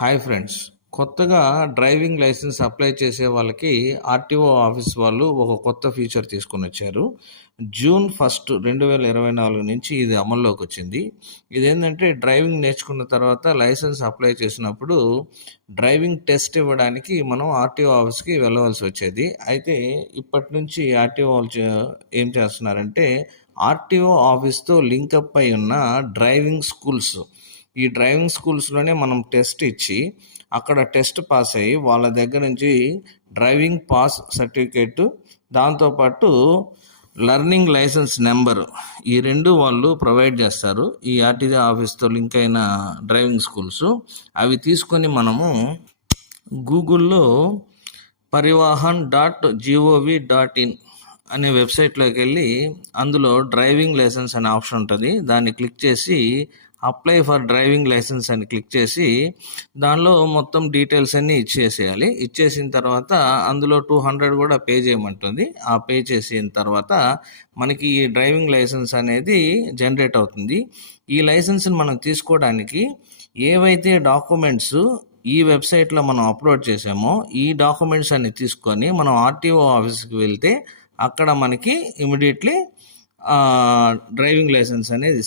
Hi friends, కొత్తగా driving licence apply చేసే వాళ్ళకి ఆర్టీఓ ఆఫీస్ వాళ్ళు ఒక కొత్త ఫీచర్ తీసుకొని వచ్చారు. జూన్ 1, 2024 నుంచి ఇది అమల్లోకి వచ్చింది. ఇదేంటంటే డ్రైవింగ్ నేర్చుకున్న తర్వాత లైసెన్స్ అప్లై చేసినప్పుడు డ్రైవింగ్ టెస్ట్ ఇవ్వడానికి మనం ఆర్టీఓ ఆఫీస్కి వెళ్ళవలసి వచ్చేది. అయితే ఇప్పటి నుంచి ఆర్టీఓ వాళ్ళు ఏం చేస్తున్నారంటే ఆర్టీఓ ఆఫీస్తో లింకప్ అయి ఉన్న డ్రైవింగ్ స్కూల్స్, ఈ డ్రైవింగ్ స్కూల్స్లోనే మనం టెస్ట్ ఇచ్చి అక్కడ టెస్ట్ పాస్ అయ్యి వాళ్ళ దగ్గర నుంచి డ్రైవింగ్ పాస్ సర్టిఫికేట్, దాంతోపాటు లర్నింగ్ లైసెన్స్ నెంబర్, ఈ రెండు వాళ్ళు ప్రొవైడ్ చేస్తారు. ఈ ఆర్టీఓ ఆఫీస్తో లింక్ అయిన డ్రైవింగ్ స్కూల్స్ అవి తీసుకొని మనము గూగుల్లో పరివాహన్.gov.in అనే వెబ్సైట్లోకి వెళ్ళి అందులో డ్రైవింగ్ లైసెన్స్ అనే ఆప్షన్ ఉంటుంది. దాన్ని క్లిక్ చేసి అప్లై ఫర్ డ్రైవింగ్ లైసెన్స్ అని క్లిక్ చేసి దానిలో మొత్తం డీటెయిల్స్ అన్నీ ఇచ్చేసేయాలి. ఇచ్చేసిన తర్వాత అందులో 200 కూడా పే చేయమంటుంది. ఆ పే చేసిన తర్వాత మనకి ఈ డ్రైవింగ్ లైసెన్స్ అనేది జనరేట్ అవుతుంది. ఈ లైసెన్స్ని మనం తీసుకోవడానికి ఏవైతే డాక్యుమెంట్స్ ఈ వెబ్సైట్లో మనం అప్లోడ్ చేసామో ఈ డాక్యుమెంట్స్ అన్ని తీసుకొని మనం ఆర్టీఓ ఆఫీస్కి వెళ్తే అక్కడ మనకి ఇమీడియట్లీ డ్రైవింగ్ లైసెన్స్ అనేది ఇస్తారు.